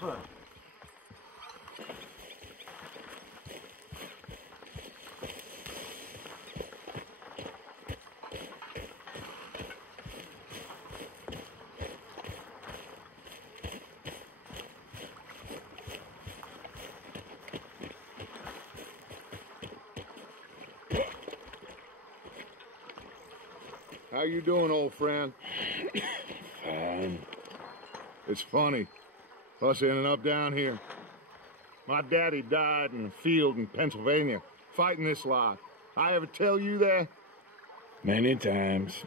How you doing, old friend? Fine. It's funny, us ending up down here. My daddy died in a field in Pennsylvania, fighting this lot. I ever tell you that? Many times.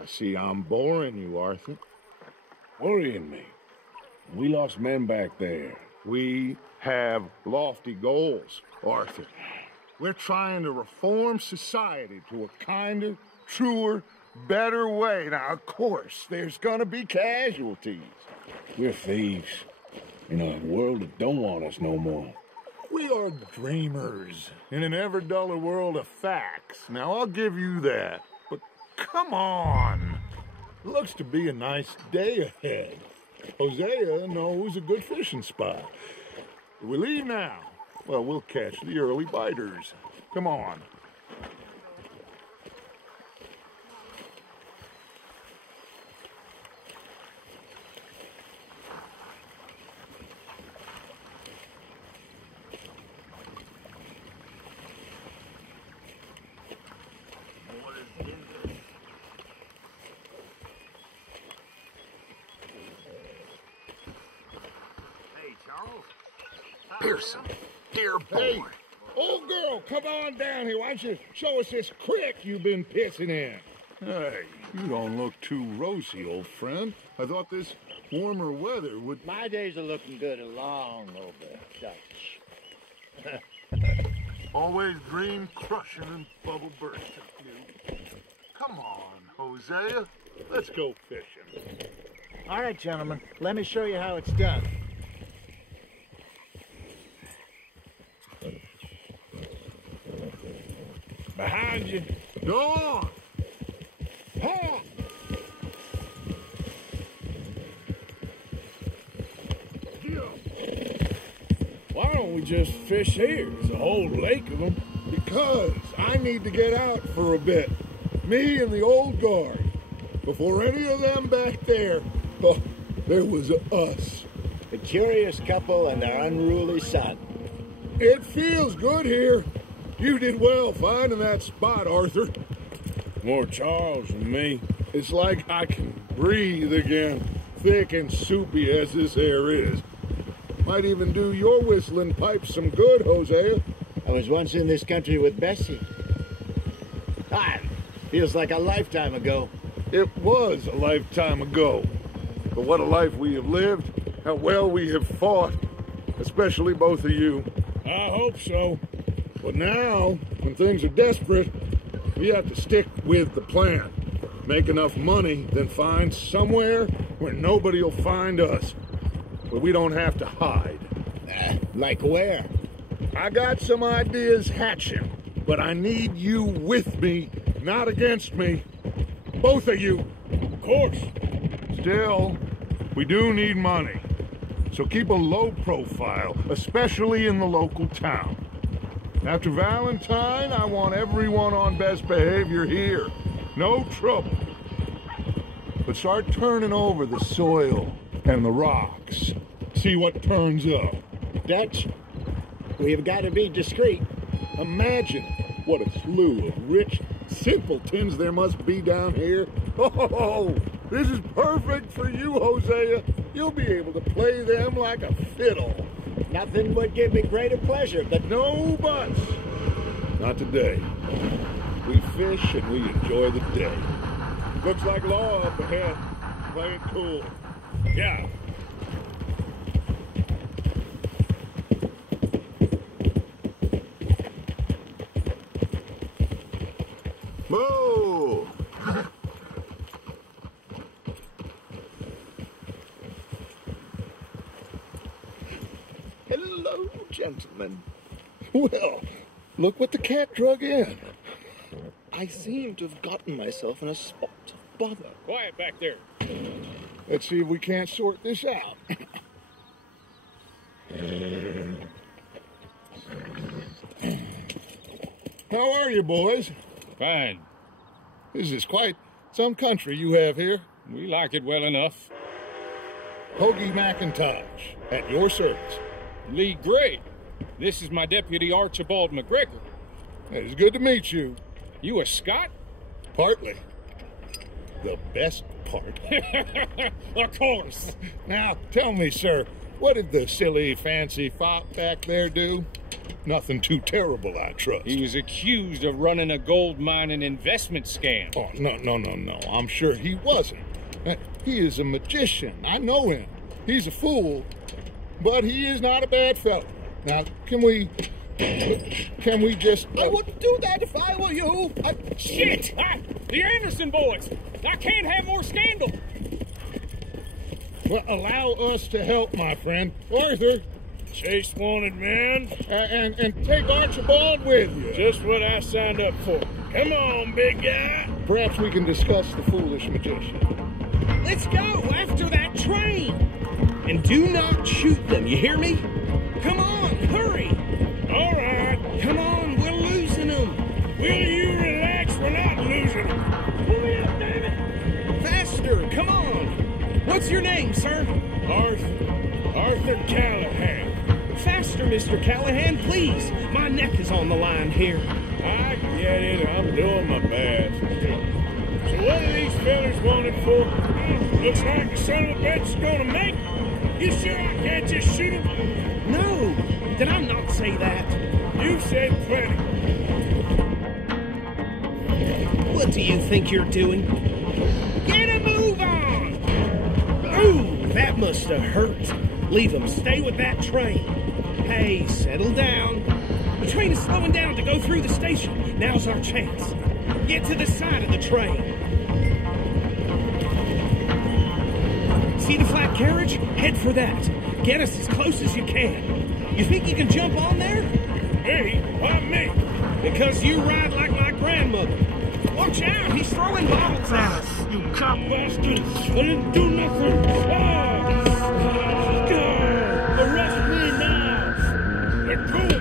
I see I'm boring you, Arthur. Worrying me. We lost men back there. We have lofty goals, Arthur. We're trying to reform society to a kinder, truer, better way. Now, of course, there's gonna be casualties. We're thieves. In a world that don't want us no more. We are dreamers in an ever duller world of facts. Now, I'll give you that. But come on. Looks to be a nice day ahead. Hosea knows a good fishing spot. Do we leave now? Well, we'll catch the early biters. Come on. Pearson, dear boy. Hey, old girl, come on down here. Why don't you show us this creek you've been pissing in? Hey, you don't look too rosy, old friend. I thought this warmer weather would... My days are looking good along over Dutch. Always dream crushing and bubble bursting, you. Come on, Hosea. Let's go fishing. All right, gentlemen, let me show you how it's done. Behind you. Go on. Halt! Why don't we just fish here? There's a whole lake of them. Because I need to get out for a bit. Me and the old guard. Before any of them back there, oh, there was us. The curious couple and their unruly son. It feels good here. You did well finding that spot, Arthur. More Charles than me. It's like I can breathe again, thick and soupy as this air is. Might even do your whistling pipes some good, Hosea. I was once in this country with Bessie. Feels like a lifetime ago. It was a lifetime ago. But what a life we have lived, how well we have fought, especially both of you. I hope so. But now, when things are desperate, we have to stick with the plan. Make enough money, then find somewhere where nobody will find us. Where we don't have to hide. Like where? I got some ideas hatching, but I need you with me, not against me. Both of you. Of course. Still, we do need money. So keep a low profile, especially in the local town. After Valentine, I want everyone on best behavior here. No trouble. But start turning over the soil and the rocks. See what turns up. Dutch, we've got to be discreet. Imagine what a slew of rich simpletons there must be down here. Oh, this is perfect for you, Hosea. You'll be able to play them like a fiddle. Nothing would give me greater pleasure, but... No buts. Not today. We fish and we enjoy the day. Looks like law up ahead. Play it cool. Yeah. Whoa! Hello, gentlemen. Well, look what the cat drug in. I seem to have gotten myself in a spot of bother. Quiet back there. Let's see if we can't sort this out. How are you, boys? Fine. This is quite some country you have here. We like it well enough. Hoagie McIntosh, at your service. Lee Gray. This is my deputy Archibald McGregor. It's good to meet you. You a Scot? Partly. The best part. Of course. Now, tell me, sir, what did the silly, fancy fop back there do? Nothing too terrible, I trust. He was accused of running a gold mining investment scam. Oh, no. I'm sure he wasn't. He is a magician. I know him. He's a fool, but he is not a bad fellow. Now, can we just... I wouldn't do that if I were you. Shit! The Anderson boys! I can't have more scandal! Well, allow us to help, my friend. Arthur. Chase wanted man. And take Archibald with you. Just what I signed up for. Come on, big guy. Perhaps we can discuss the foolish magician. Let's go after that train. And do not shoot them, you hear me? Come on, hurry. All right. Come on, we're losing them. Will you relax? We're not losing them. Pull me up, damn it. Faster, come on. What's your name, sir? Arthur Callahan. Faster, Mr. Callahan, please. My neck is on the line here. I get it. I'm doing my best. So what are these fellas wanted for? Looks like the son of a bitch is gonna make it. You sure I can't just shoot him? No, did I not say that? You said plenty. What do you think you're doing? Get a move on! Ooh, that must have hurt. Leave him. Stay with that train. Hey, settle down. The train is slowing down to go through the station. Now's our chance. Get to the side of the train. See the flat carriage? Head for that. Get us as close as you can. You think you can jump on there? Hey, why me? Because you ride like my grandmother. Watch out, he's throwing bottles at us. You cop bastard! I didn't do nothing! Arrest me now! They're cool!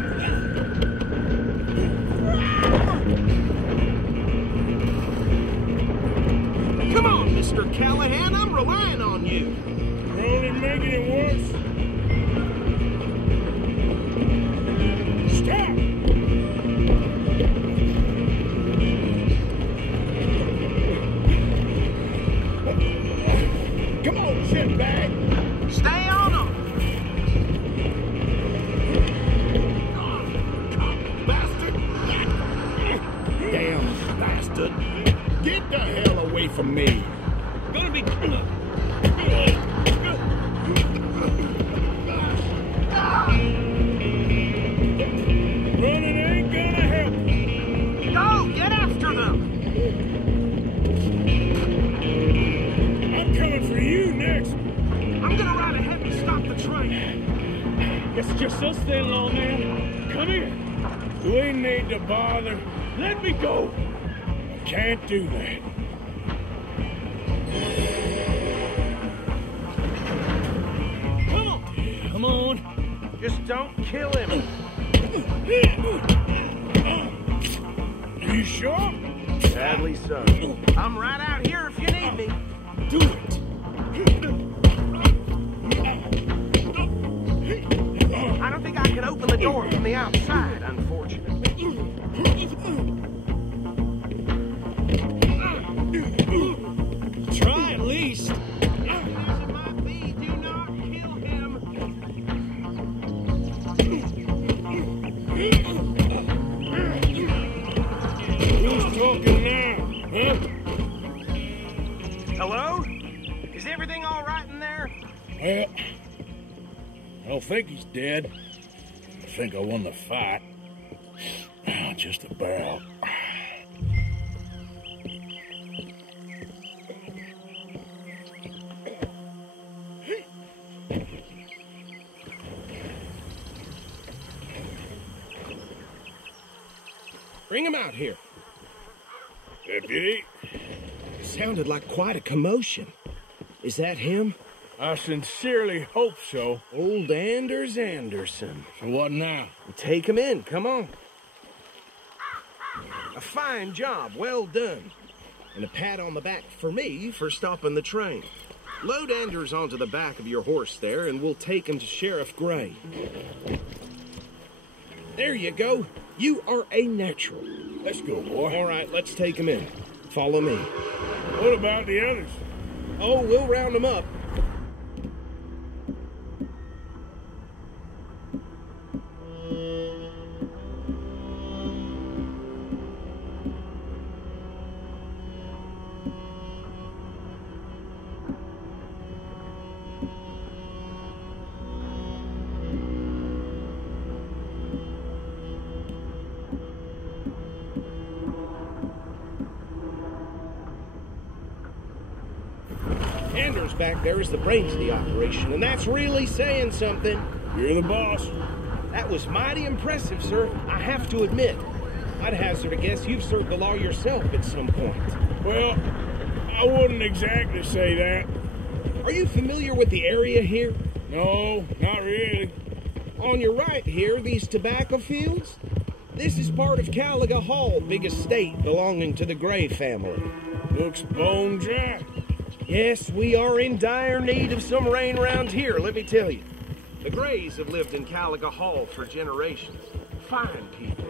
Come on, Mr. Callahan, I'm relying on you. You're only making it worse. Stop! Come on, shitbag! Stay on him. Bastard! Damn bastard. Get the hell away from me! Gonna be... Running ain't gonna help! Go, get after them. I'm coming for you next! I'm gonna ride ahead and stop the train. It's just us then, long man. Come here. We need to bother. Let me go. I can't do that. Come on. Come on. Just don't kill him. You sure? Sadly so. I'm right out here if you need me. Do it! I don't think I can open the door from the outside, unfortunately. Try at least. Do not kill him. Who's talking now, huh? Hello? Is everything all right in there? Well, I don't think he's dead. I think I won the fight. Just about. Bring him out here. Deputy? It sounded like quite a commotion. Is that him? I sincerely hope so. Old Anders Anderson. So what now? Take him in, come on. A fine job, well done. And a pat on the back for me for stopping the train. Load Anders onto the back of your horse there, and we'll take him to Sheriff Gray. There you go. You are a natural. Let's go, boy. All right, let's take him in. Follow me. What about the others? Oh, we'll round them up. Anders back there is the brains of the operation, and that's really saying something. You're the boss. That was mighty impressive, sir. I have to admit. I'd hazard a guess you've served the law yourself at some point. Well, I wouldn't exactly say that. Are you familiar with the area here? No, not really. On your right here, these tobacco fields? This is part of Caliga Hall, big estate belonging to the Gray family. Looks bone dry. Yes, we are in dire need of some rain around here, let me tell you. The Grays have lived in Caliga Hall for generations. Fine people.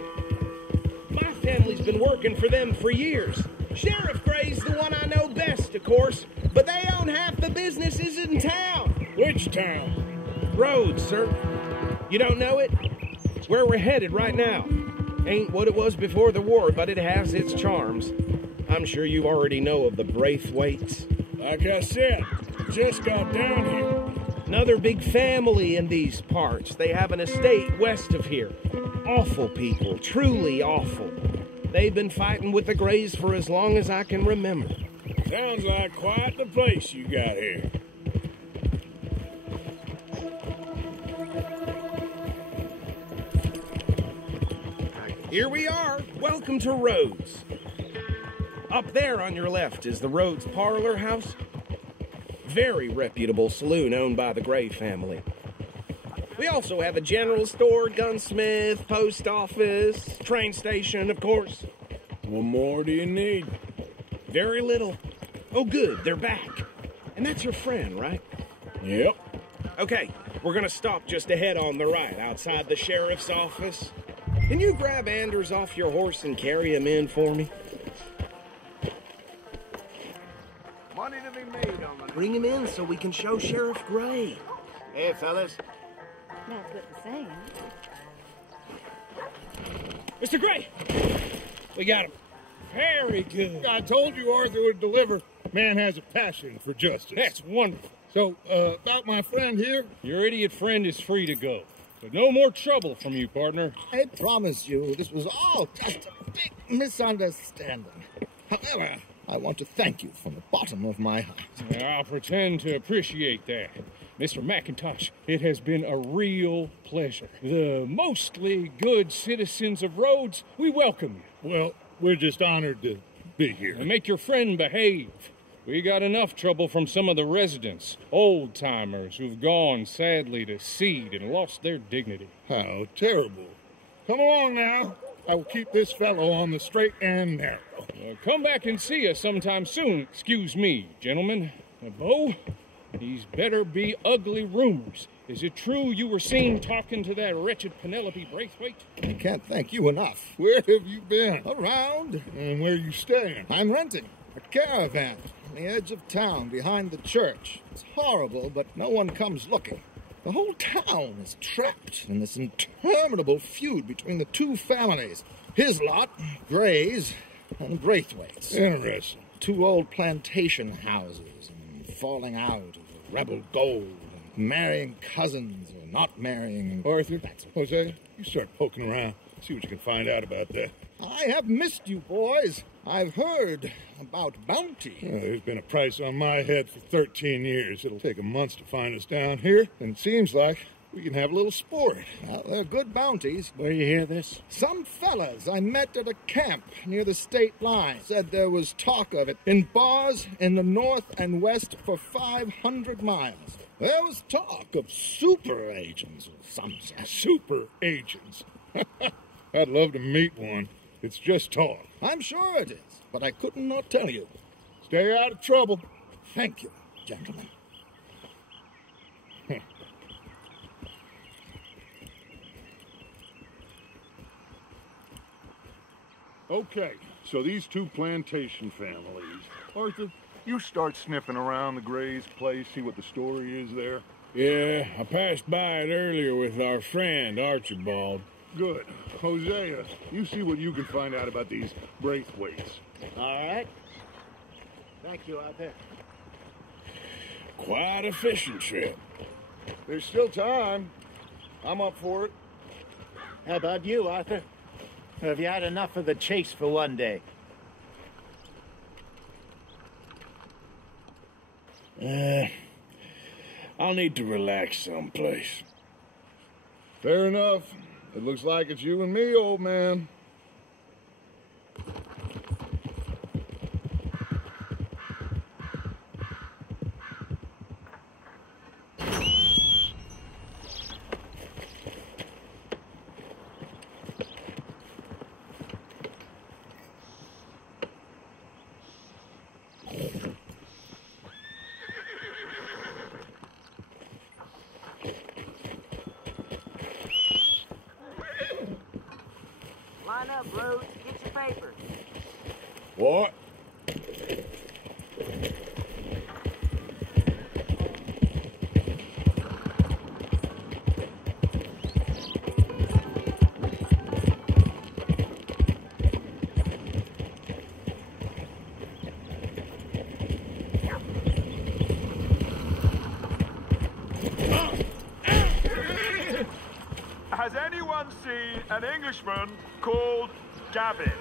My family's been working for them for years. Sheriff Gray's the one I know best, of course, but they own half the businesses in town. Which town? Rhodes, sir. You don't know it? It's where we're headed right now. Ain't what it was before the war, but it has its charms. I'm sure you already know of the Braithwaites. Like I said, just got down here. Another big family in these parts. They have an estate west of here. Awful people, truly awful. They've been fighting with the Grays for as long as I can remember. Sounds like quite the place you got here. Here we are. Welcome to Rhodes. Up there on your left is the Rhodes Parlor House. Very reputable saloon owned by the Gray family. We also have a general store, gunsmith, post office, train station, of course. What more do you need? Very little. Oh, good, they're back. And that's your friend, right? Yep. Okay, we're gonna stop just ahead on the right, outside the sheriff's office. Can you grab Anders off your horse and carry him in for me? Money to be made on the... Bring him in so we can show Sheriff Gray. Hey, fellas. That's what I'm saying. Mr. Gray! We got him. Very good. I told you Arthur would deliver. Man has a passion for justice. That's wonderful. So, about my friend here? Your idiot friend is free to go. But no more trouble from you, partner. I promise you, this was all just a big misunderstanding. However, I want to thank you from the bottom of my heart. I'll pretend to appreciate that. Mr. McIntosh, it has been a real pleasure. The mostly good citizens of Rhodes, we welcome you. Well, we're just honored to be here. And make your friend behave. We got enough trouble from some of the residents, old-timers who've gone, sadly, to seed and lost their dignity. How terrible. Come along now. I will keep this fellow on the straight and narrow. Come back and see us sometime soon. Excuse me, gentlemen. Bo, these better be ugly rumors. Is it true you were seen talking to that wretched Penelope Braithwaite? I can't thank you enough. Where have you been? Around. And where you staying? I'm renting a caravan on the edge of town behind the church. It's horrible, but no one comes looking. The whole town is trapped in this interminable feud between the two families. His lot, Gray's, and Braithwaite's. Interesting. Two old plantation houses, and falling out of rebel gold, and marrying cousins or not marrying. Arthur, Jose, you start poking around. See what you can find out about that. I have missed you, boys. I've heard about bounty. Well, there's been a price on my head for 13 years. It'll take a month to find us down here, and it seems like We can have a little sport. They're good bounties. Where you hear this? Some fellas I met at a camp near the state line said there was talk of it in bars in the north and west for 500 miles. There was talk of super agents or some sort. Super agents. I'd love to meet one. It's just talk. I'm sure it is, but I couldn't not tell you. Stay out of trouble. Thank you, gentlemen. Okay, so these two plantation families. Arthur, you start sniffing around the Gray's place, see what the story is there. Yeah, I passed by it earlier with our friend, Archibald. Good. Hosea, you see what you can find out about these Braithwaites. All right. Thank you, Arthur. Quite a fishing trip. There's still time. I'm up for it. How about you, Arthur? Have you had enough of the chase for one day? I'll need to relax someplace. Fair enough. It looks like it's you and me, old man. Line up, Rhodes. Get your papers. What? Has anyone seen an Englishman called Gavin?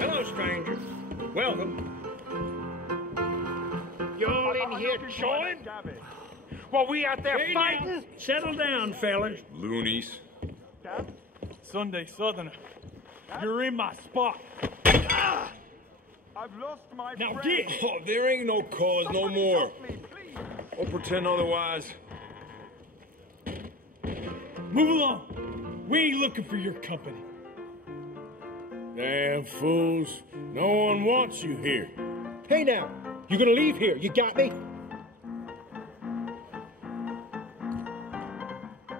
Hello, stranger. Welcome. Y'all in here chawing? Gavin. While we out there Hey, fighting? now, settle down, fellas. Loonies. Sunday Southerner. You're in my spot. I've lost my Now friend. get. Oh, there ain't no cause no more. Help me, please. I'll pretend otherwise. Move along. We ain't looking for your company. Damn fools. No one wants you here. Hey now, you gonna leave here? You got me?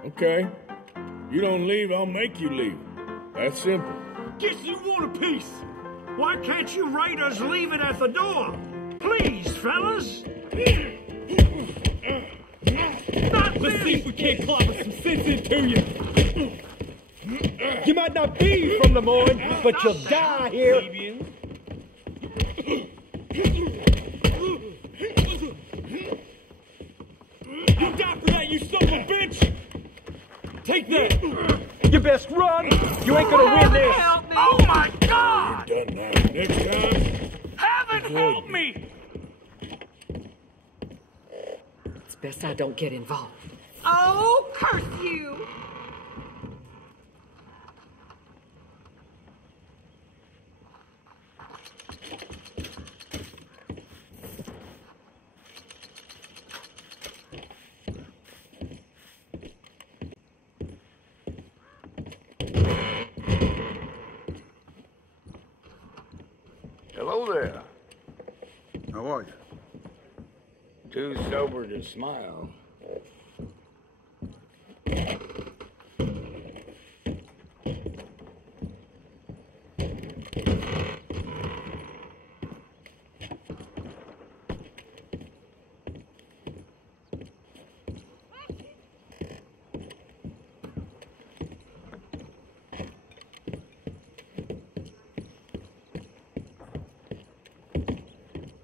Okay. You don't leave, I'll make you leave. That's simple. Guess you want a piece. Why can't you raiders leave it at the door? Please, fellas. Let's see if we can't clobber some sense into you. You might not be from Des Moines, but you'll die here. You die for that, you son of a bitch! Take that! You best run! You ain't gonna win this! Help me! Oh my God! You're done now. Next time, Heaven help me! It's best I don't get involved. Oh, curse you! Hello there. How are you? Too sober to smile.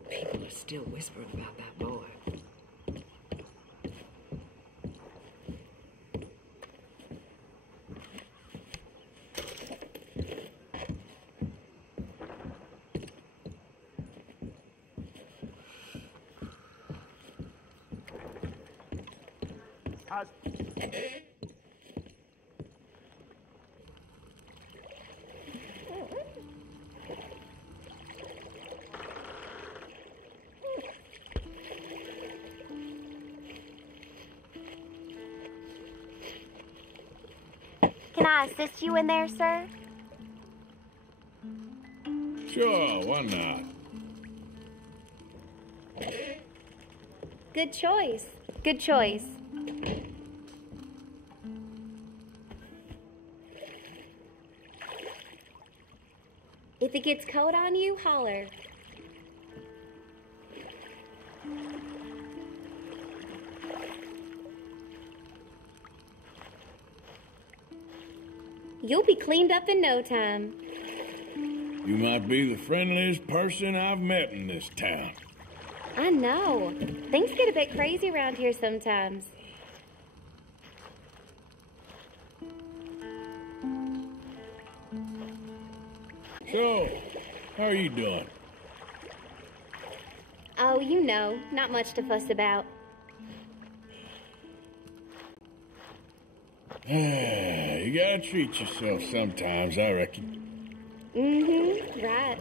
People are still whispering about that boy. Has... Can I assist you in there, sir? Sure, why not? Good choice. Good choice. If it gets cold on you, holler. You'll be cleaned up in no time. You might be the friendliest person I've met in this town. I know. Things get a bit crazy around here sometimes. So, how are you doing? Oh, you know, not much to fuss about. You gotta treat yourself sometimes, I reckon. Mm-hmm, right.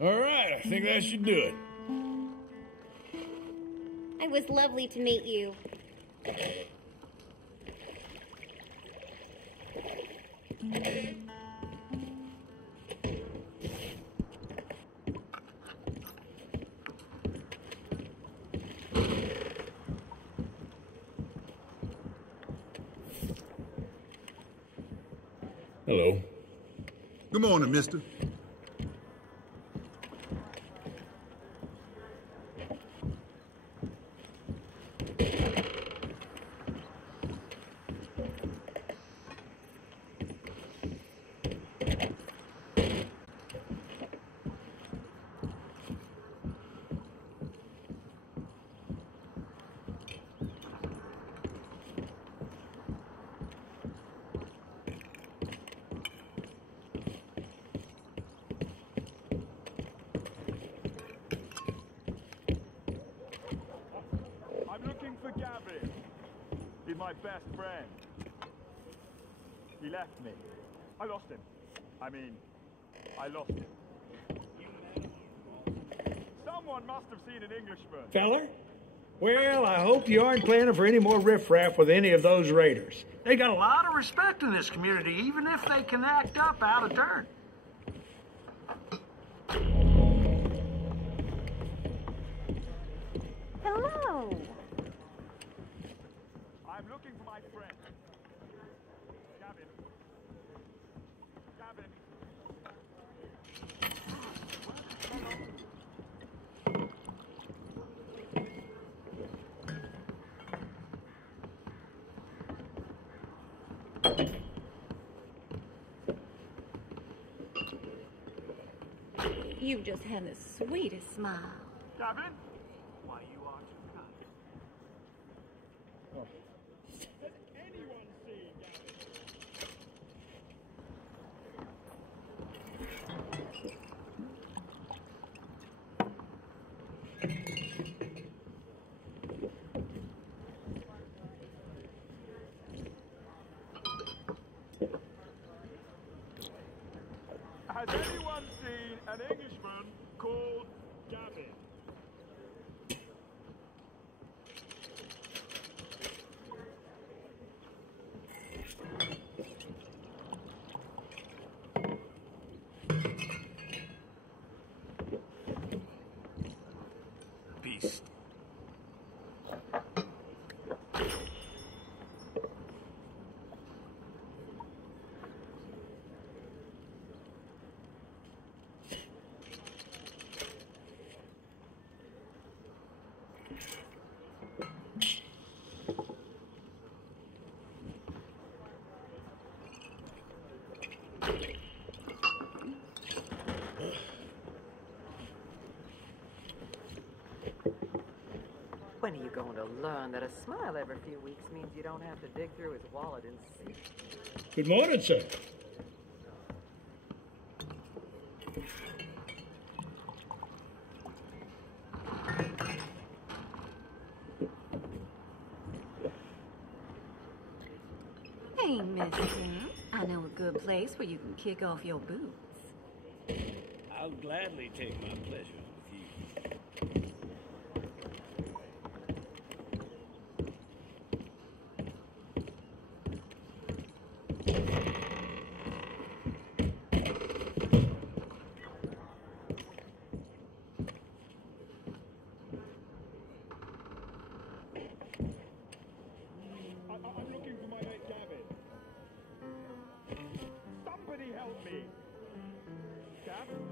All right, I think that should do it. It was lovely to meet you. Hello. Good morning, mister. I'm looking for Gavin. He's my best friend. He left me. I lost him. I mean, I lost him. Someone must have seen an Englishman. Feller? Well, I hope you aren't planning for any more riffraff with any of those raiders. They got a lot of respect in this community, even if they can act up out of turn. Hello. I'm looking for my friend. Gavin. Gavin. You just have the sweetest smile. Gavin? Why, you are too kind. Has anyone seen Gavin? Has anyone seen an Englishman called Gavin? Beast. When are you going to learn that a smile every few weeks means you don't have to dig through his wallet and see? Good morning, sir. morning, mister. I know a good place where you can kick off your boots. I'll gladly take my pleasures with you. I'm looking for my mate Gavin. Somebody help me. Gavin?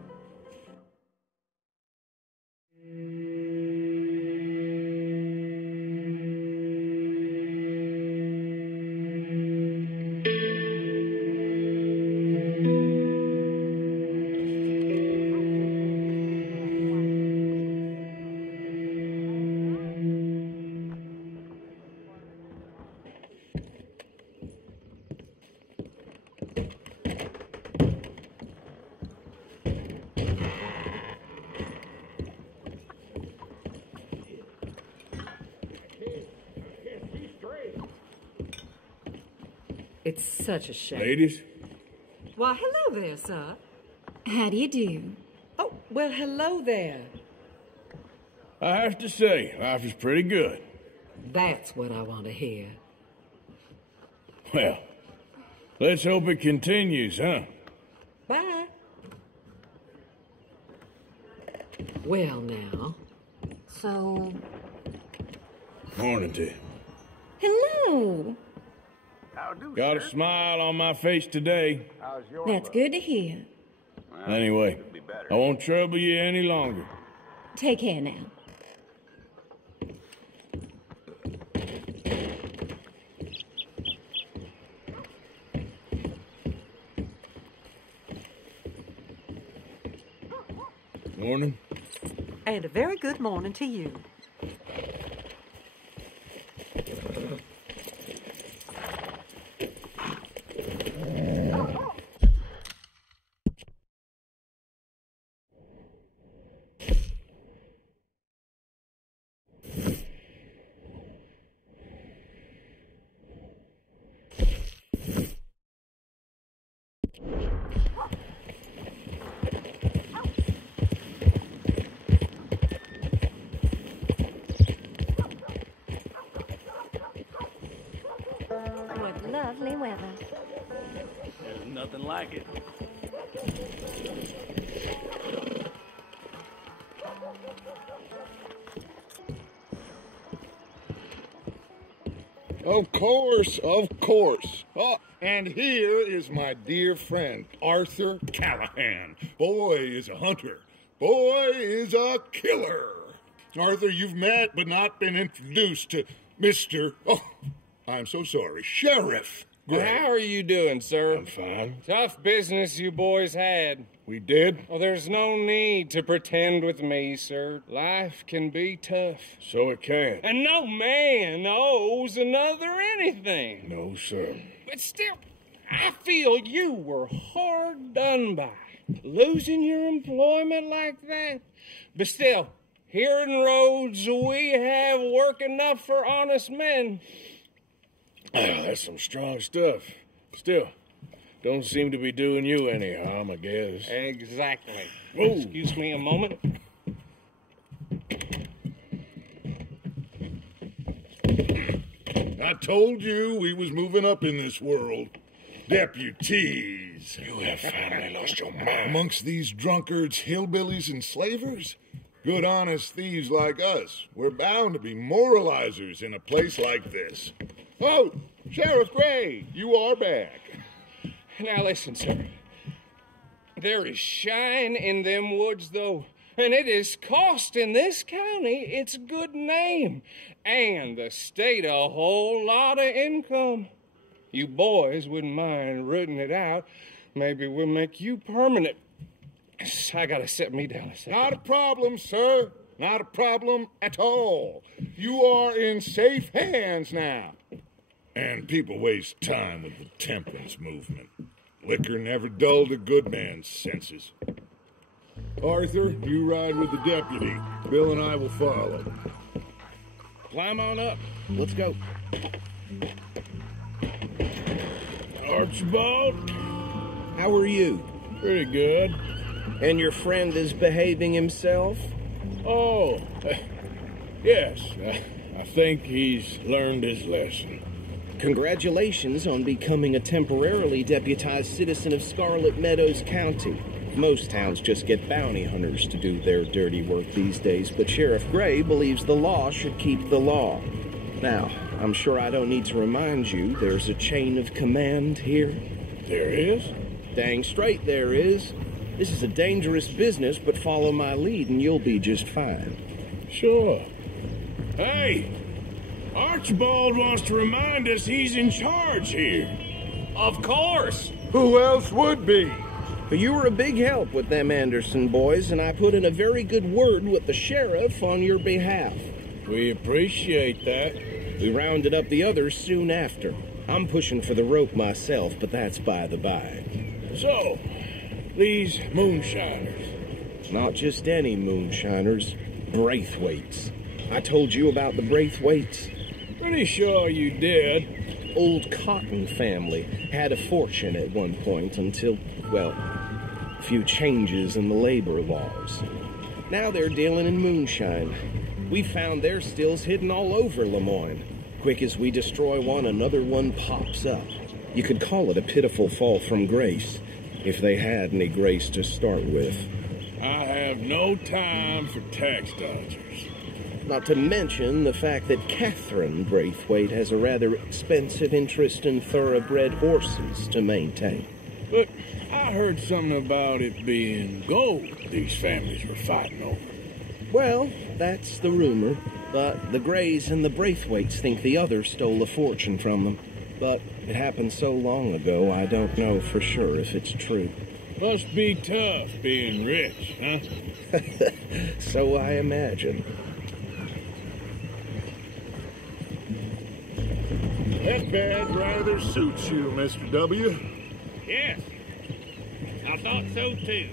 It's such a shame. Ladies? Why, hello there, sir. How do you do? Oh, well, hello there. I have to say, life is pretty good. That's what I want to hear. Well, let's hope it continues, huh? Bye. Well, now. So... Morning to you. Hello. Got a smile on my face today. That's good to hear. Anyway, I won't trouble you any longer. Take care now. Morning. And a very good morning to you. What lovely weather. There's nothing like it. Of course, of course. Oh, and here is my dear friend, Arthur Callahan. Boy is a hunter. Boy is a killer. Arthur, you've met but not been introduced to Mr. Oh, I'm so sorry, Sheriff Gray. How are you doing, sir? I'm fine. Tough business you boys had. We did? Oh, there's no need to pretend with me, sir. Life can be tough. So it can. And no man owes another anything. No, sir. But still, I feel you were hard done by. Losing your employment like that. But still, here in Rhodes, we have work enough for honest men. That's some strong stuff. Still, don't seem to be doing you any harm, I guess. Exactly. Whoa. Excuse me a moment. I told you we was moving up in this world. Deputies. You have finally lost your mind. Amongst these drunkards, hillbillies, and slavers? Good, honest thieves like us. We're bound to be moralizers in a place like this. Oh, Sheriff Gray, you are back. Now listen, sir. There is shine in them woods, though, and it is costing this county its good name and the state a whole lot of income. You boys wouldn't mind rooting it out. Maybe we'll make you permanent. I gotta set me down a second. Not a problem, sir. Not a problem at all. You are in safe hands now. And people waste time with the temperance movement. Liquor never dulled a good man's senses. Arthur, you ride with the deputy. Bill and I will follow. Climb on up. Let's go. Archibald? How are you? Pretty good. And your friend is behaving himself? Oh, yes. I think he's learned his lesson. Congratulations on becoming a temporarily deputized citizen of Scarlet Meadows County. Most towns just get bounty hunters to do their dirty work these days, but Sheriff Gray believes the law should keep the law. Now, I'm sure I don't need to remind you there's a chain of command here. There is? Dang straight there is. This is a dangerous business, but follow my lead and you'll be just fine. Sure. Hey! Archibald wants to remind us he's in charge here. Of course! Who else would be? But you were a big help with them Anderson boys, and I put in a very good word with the sheriff on your behalf. We appreciate that. We rounded up the others soon after. I'm pushing for the rope myself, but that's by the by. So, these moonshiners. Not just any moonshiners, Braithwaites. I told you about the Braithwaites? Pretty sure you did. Old Cotton family had a fortune at one point until, well, a few changes in the labor laws. Now they're dealing in moonshine. We found their stills hidden all over Lemoyne. Quick as we destroy one, another one pops up. You could call it a pitiful fall from grace, if they had any grace to start with. I have no time for tax dodgers. Not to mention the fact that Catherine Braithwaite has a rather expensive interest in thoroughbred horses to maintain. But I heard something about it being gold these families were fighting over. Well, that's the rumor. But the Grays and the Braithwaites think the other stole a fortune from them. But it happened so long ago, I don't know for sure if it's true. Must be tough being rich, huh? So I imagine. That bad rather suits you, Mr. W. Yes. I thought so, too.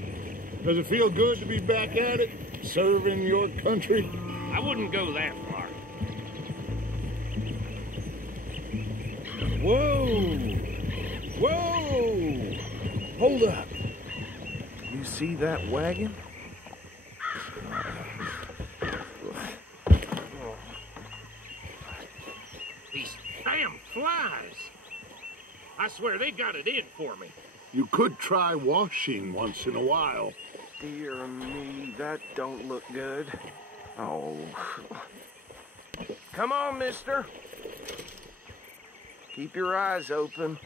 Does it feel good to be back at it, serving your country? I wouldn't go that far. Whoa! Whoa! Hold up. You see that wagon? These damn flies. I swear they got it in for me. You could try washing once in a while. Dear me, that don't look good. Oh. Come on, mister. Keep your eyes open.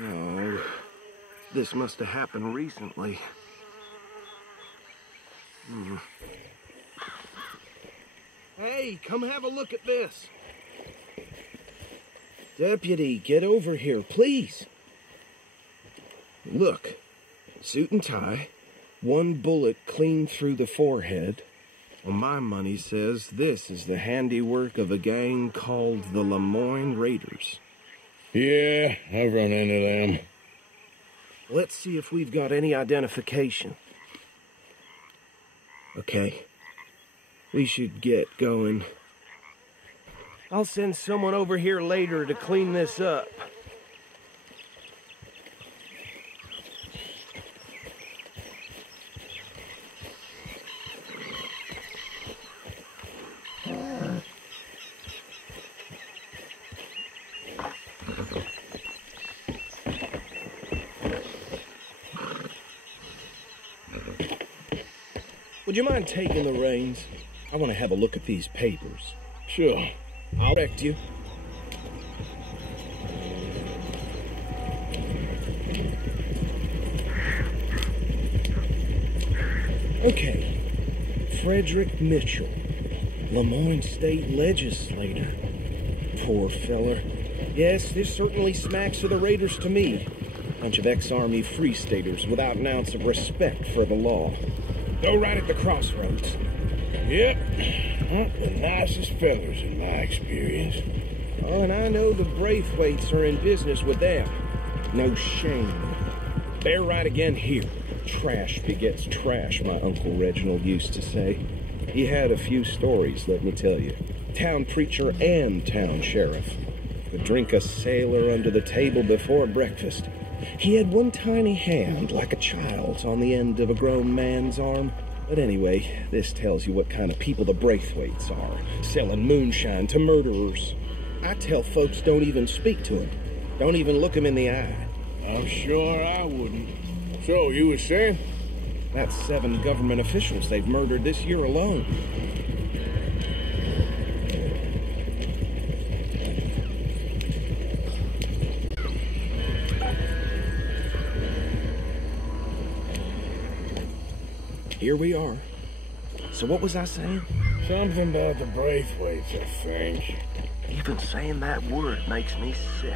Oh, this must have happened recently. Hey, come have a look at this. Deputy, get over here, please. Look, suit and tie, one bullet clean through the forehead. Well, my money says this is the handiwork of a gang called the Lemoyne Raiders. Yeah, I've run into them. Let's see if we've got any identification. Okay. We should get going. I'll send someone over here later to clean this up. Would you mind taking the reins? I want to have a look at these papers. Sure. I'll direct you. Okay. Frederick Mitchell, Lemoyne State Legislator. Poor feller. Yes, this certainly smacks of the Raiders to me. Bunch of ex-Army Free Staters without an ounce of respect for the law. Go right at the crossroads. Yep. Not the nicest fellers in my experience. Oh, and I know the Braithwaites are in business with them. No shame. Bear right again here. Trash begets trash, my Uncle Reginald used to say. He had a few stories, let me tell you. Town preacher and town sheriff. Could drink a sailor under the table before breakfast. He had one tiny hand, like a child's, on the end of a grown man's arm. But anyway, this tells you what kind of people the Braithwaites are, selling moonshine to murderers. I tell folks don't even speak to him. Don't even look him in the eye. I'm sure I wouldn't. So, you were saying? That's 7 government officials they've murdered this year alone. Here we are. So what was I saying? Something about the Braithwaites, I think. Even saying that word makes me sick.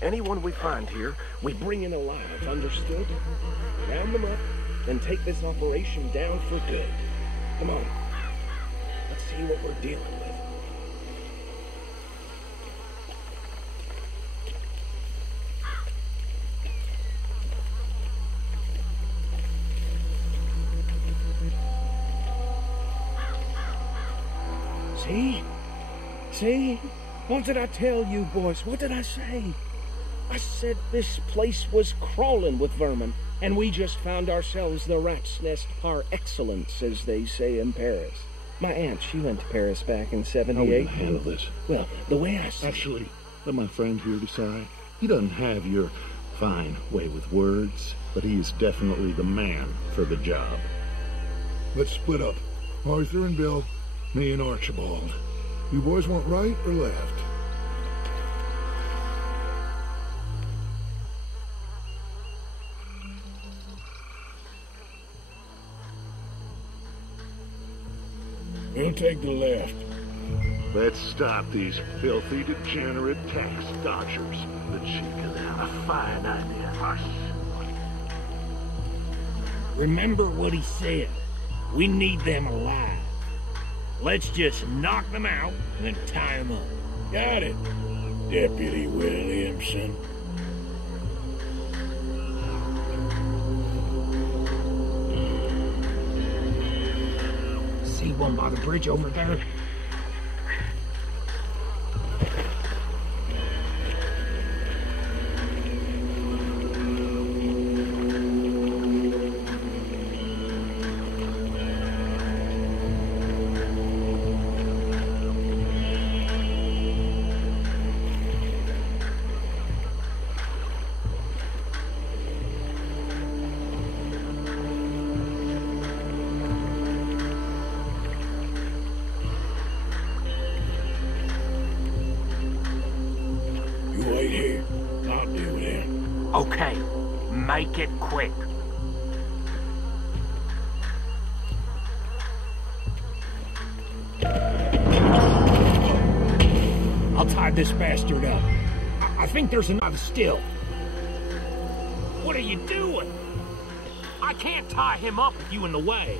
Anyone we find here, We bring in alive, understood? Round them up, then take this operation down for good. Come on. Let's see what we're dealing with. See? See? What did I tell you, boys? What did I say? I said this place was crawling with vermin, and we just found ourselves the rat's nest par excellence, as they say in Paris. My aunt, she went to Paris back in '78. How will you handle this? Well, the way I see... Actually, let my friend here decide. He doesn't have your fine way with words, but he is definitely the man for the job. Let's split up. Arthur and Bill, me and Archibald. You boys want right or left? We'll take the left. Let's stop these filthy, degenerate tax dodgers. but she can have a fine idea. Hush. Remember what he said. We need them alive. Let's just knock them out and then tie them up. Got it, Deputy Williamson. See one by the bridge over there? Okay, make it quick. I'll tie this bastard up. I think there's another still. What are you doing? I can't tie him up with you in the way.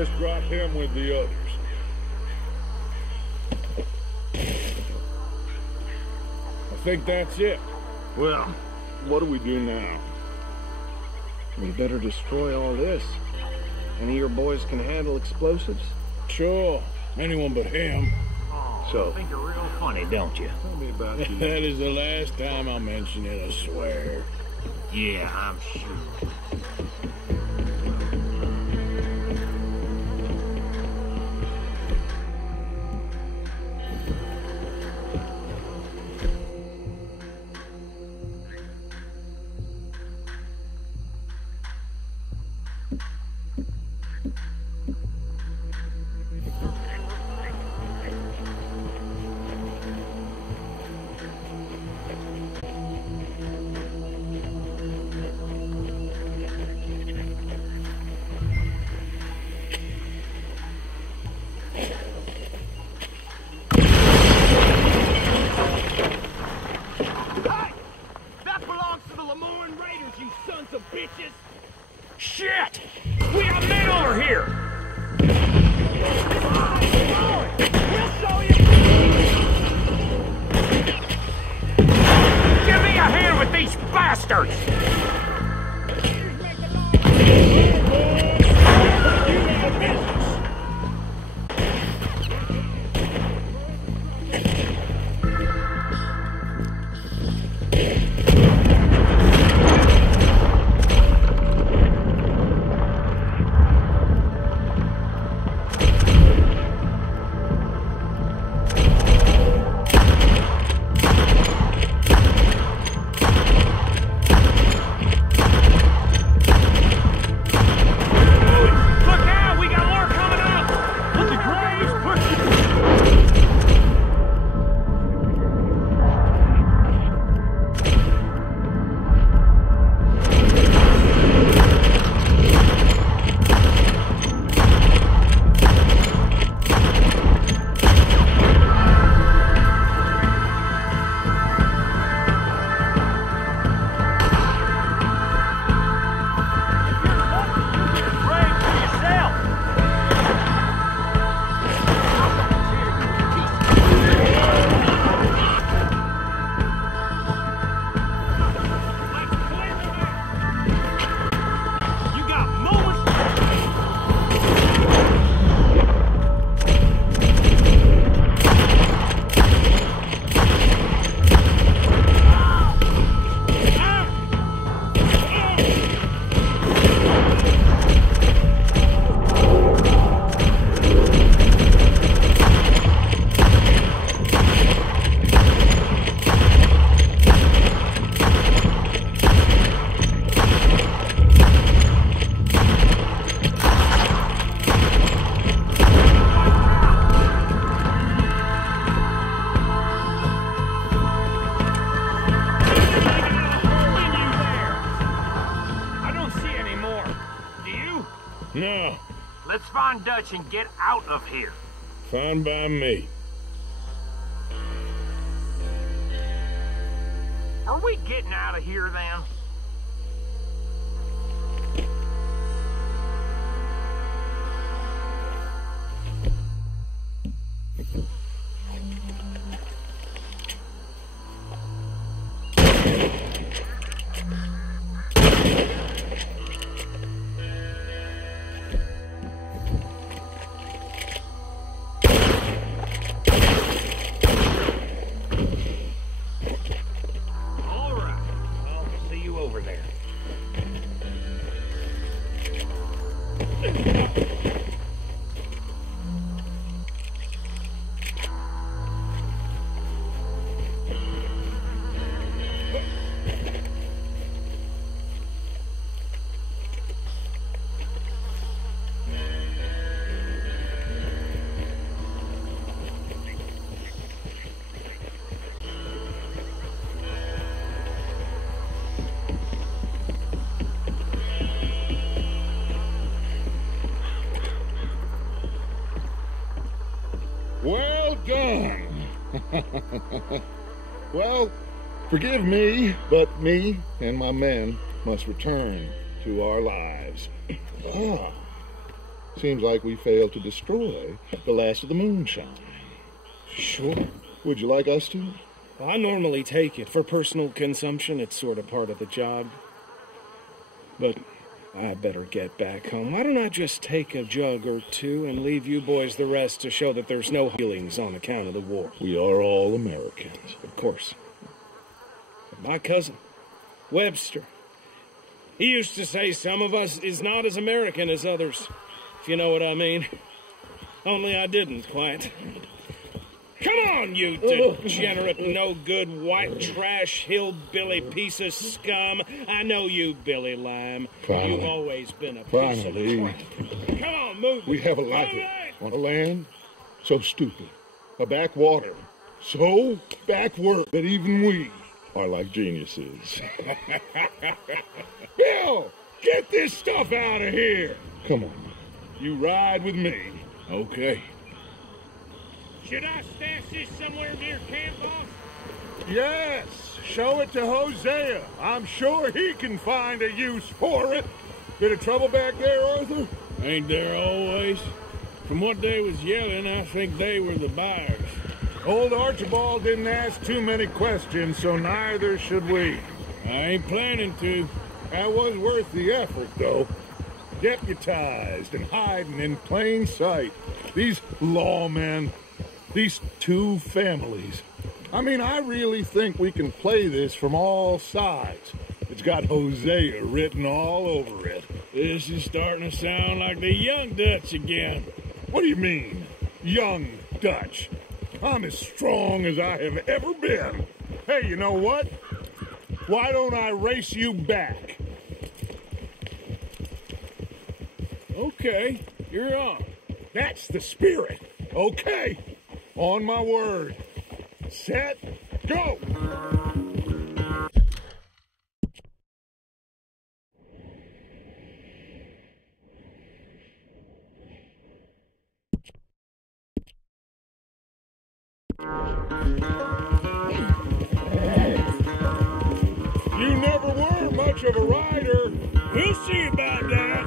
just drop him with the others. I think that's it. Well, what do we do now? We better destroy all this. Any of your boys can handle explosives? Sure. Anyone but him. So, you think you're real funny, don't you? Tell me about you. That is the last time I'll mention it, I swear. Yeah, I'm sure. Shit! We got men over here! We'll show you! Give me a hand with these bastards! No. Let's find Dutch and get out of here. Fine by me. Are we getting out of here then? Well done. Well, forgive me, but me and my men must return to our lives. Seems like we failed to destroy the last of the moonshine. Sure. Would you like us to? I normally take it. For personal consumption, it's sort of part of the job. But I better get back home. Why don't I just take a jug or two and leave you boys the rest to show that there's no feelings on account of the war? We are all Americans. Of course. But my cousin, Webster, he used to say some of us is not as American as others, if you know what I mean. Only I didn't quite. Come on, you degenerate, no-good, white trash, hillbilly piece of scum. I know you, Billy Lime. Finally. You've always been a piece of crap. Come on, move. We have a life on a land so stupid, a backwater so backward that even we are like geniuses. Bill, get this stuff out of here. Come on, you ride with me. Okay. Should I stash this somewhere near camp, boss? Yes, show it to Hosea. I'm sure he can find a use for it. Bit of trouble back there, Arthur? Ain't there always? From what they was yelling, I think they were the buyers. Old Archibald didn't ask too many questions, so neither should we. I ain't planning to. That was worth the effort, though. Deputized and hiding in plain sight. These lawmen, these two families. I mean, I really think we can play this from all sides. It's got Hosea written all over it. This is starting to sound like the Young Dutch again. What do you mean, Young Dutch? I'm as strong as I have ever been. Hey, you know what? Why don't I race you back? Okay, you're on. That's the spirit. Okay, on my word. Set, go! You never were much of a rider. We'll see about that.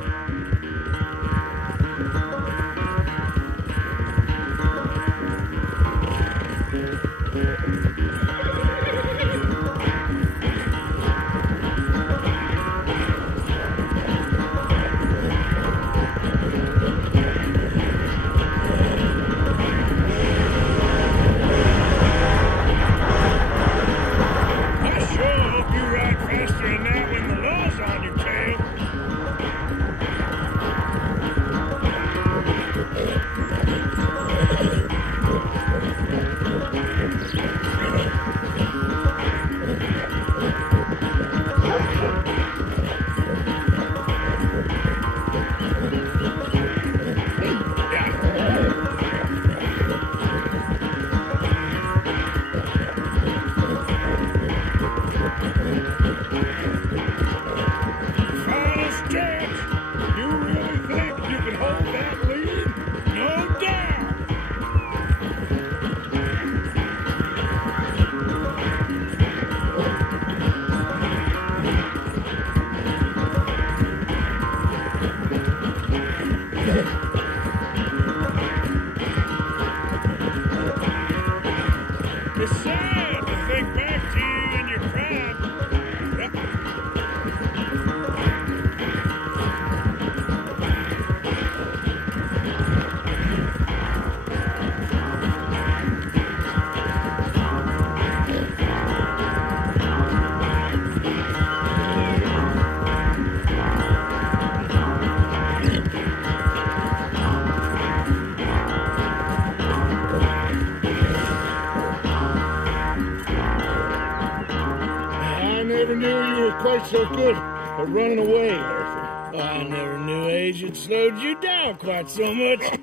Quite so good at running away, Arthur. I never knew age had slowed you down quite so much.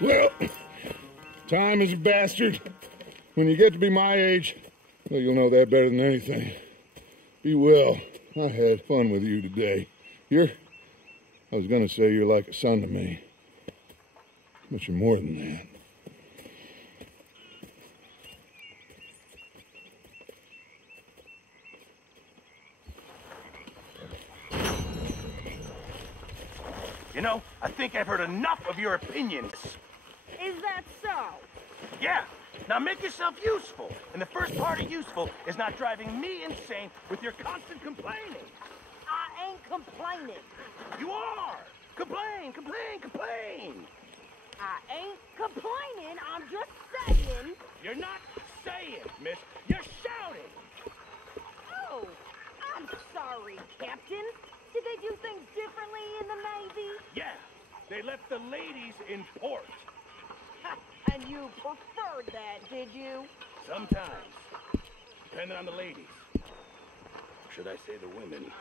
Well, time is a bastard. When you get to be my age, well, you'll know that better than anything. Be well. I had fun with you today. I was gonna say you're like a son to me, but you're more than that. You know, I think I've heard enough of your opinions. Is that so? Yeah. Now make yourself useful. And the first part of useful is not driving me insane with your constant complaining. I ain't complaining. You are! Complain, complain, complain! I ain't complaining. I'm just saying. You're not saying, miss. You're shouting! Oh, I'm sorry, Captain. Did they do things differently in the Navy? Yeah, they left the ladies in port. And you preferred that, did you? Sometimes. Depending on the ladies. Should I say the women?